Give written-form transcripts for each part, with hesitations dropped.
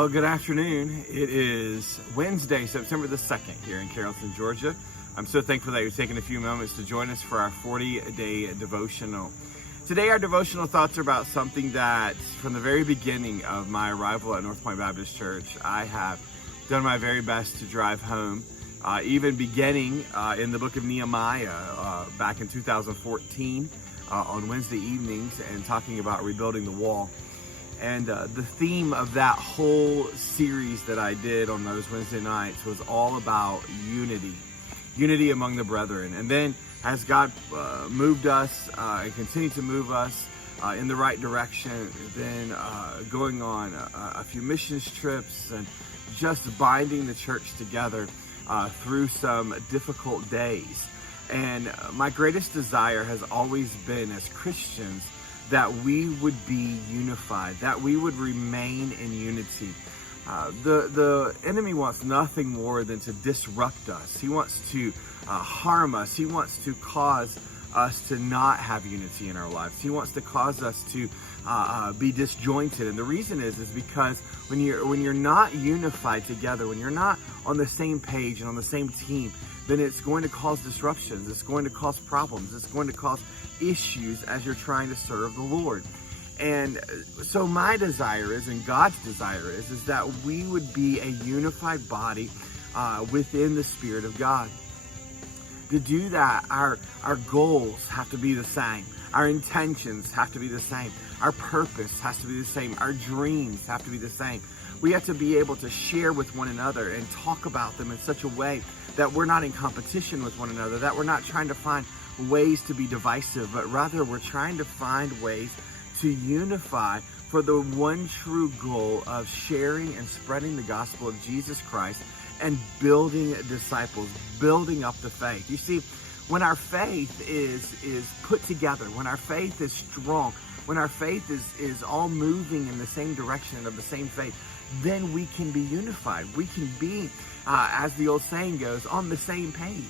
Well, good afternoon. It is Wednesday, September the 2nd here in Carrollton, Georgia. I'm so thankful that you're taking a few moments to join us for our 40-day devotional. Today, our devotional thoughts are about something that from the very beginning of my arrival at North Point Baptist Church, I have done my very best to drive home, even beginning in the book of Nehemiah back in 2014 on Wednesday evenings and talking about rebuilding the wall. And the theme of that whole series that I did on those Wednesday nights was all about unity among the brethren. And then as God moved us and continued to move us in the right direction, then going on a few missions trips and just binding the church together through some difficult days. And my greatest desire has always been, as Christians, that we would be unified, that we would remain in unity. The enemy wants nothing more than to disrupt us. He wants to harm us. He wants to cause us to not have unity in our lives. He wants to cause us to be disjointed. And the reason is because when you're not unified together, when you're not on the same page and on the same team, then it's going to cause disruptions. It's going to cause problems. It's going to cause issues as you're trying to serve the Lord. And so my desire is, and God's desire is that we would be a unified body within the Spirit of God. To do that, our goals have to be the same. Our intentions have to be the same. Our purpose has to be the same. Our dreams have to be the same. We have to be able to share with one another and talk about them in such a way that we're not in competition with one another, that we're not trying to find ways to be divisive, but rather we're trying to find ways to unify for the one true goal of sharing and spreading the gospel of Jesus Christ and building disciples, building up the faith. You see, when our faith is put together, when our faith is strong, when our faith is all moving in the same direction of the same faith, then we can be unified. We can be, as the old saying goes, on the same page.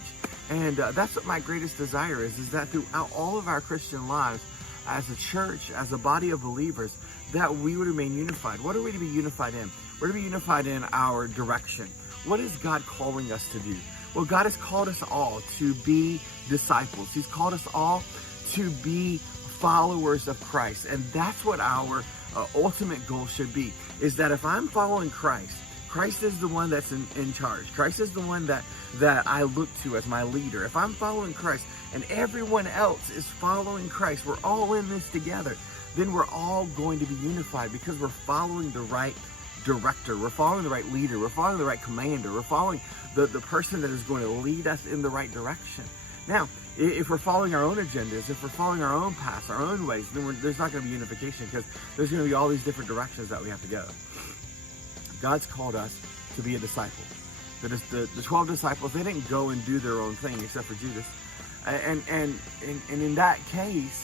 And that's what my greatest desire is that throughout all of our Christian lives, as a church, as a body of believers, that we would remain unified. What are we to be unified in? We're to be unified in our direction. What is God calling us to do? Well, God has called us all to be disciples. He's called us all to be followers of Christ. And that's what our ultimate goal should be, is that if I'm following Christ, Christ is the one that's in charge. Christ is the one that I look to as my leader. If I'm following Christ and everyone else is following Christ, we're all in this together, then we're all going to be unified because we're following the right director. We're following the right leader. We're following the right commander. We're following the person that is going to lead us in the right direction. Now, if we're following our own agendas, if we're following our own paths, our own ways, then there's not going to be unification because there's going to be all these different directions that we have to go. God's called us to be a disciple. The 12 disciples, they didn't go and do their own thing except for Judas. And in that case,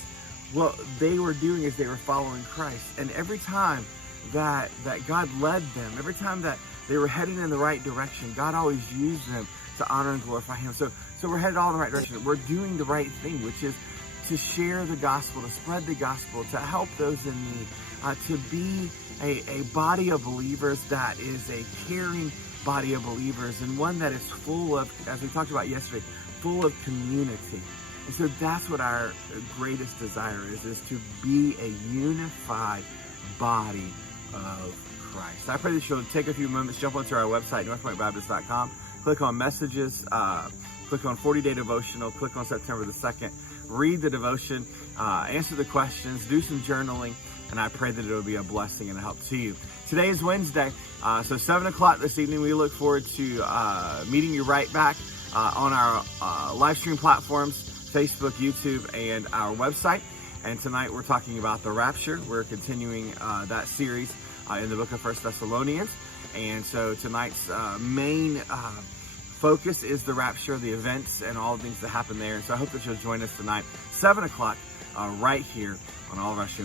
what they were doing is they were following Christ. And every time that God led them, every time that they were heading in the right direction, God always used them to honor and glorify Him. So we're headed all in the right direction. We're doing the right thing, which is to share the gospel, to spread the gospel, to help those in need, to be a body of believers that is a caring body of believers, and one that is full of, as we talked about yesterday, full of community. And so that's what our greatest desire is to be a unified body of Christ. I pray that you'll take a few moments, jump onto our website, northpointbaptist.com, click on messages, click on 40-day devotional, click on September the 2nd, read the devotion, answer the questions, do some journaling, and I pray that it'll be a blessing and a help to you. Today is Wednesday, so 7 o'clock this evening, we look forward to meeting you right back on our live stream platforms, Facebook, YouTube, and our website. And tonight we're talking about the rapture. We're continuing that series in the book of 1 Thessalonians. And so tonight's main focus is the rapture, the events, and all the things that happen there. And so I hope that you'll join us tonight, 7 o'clock, right here on all of our streams.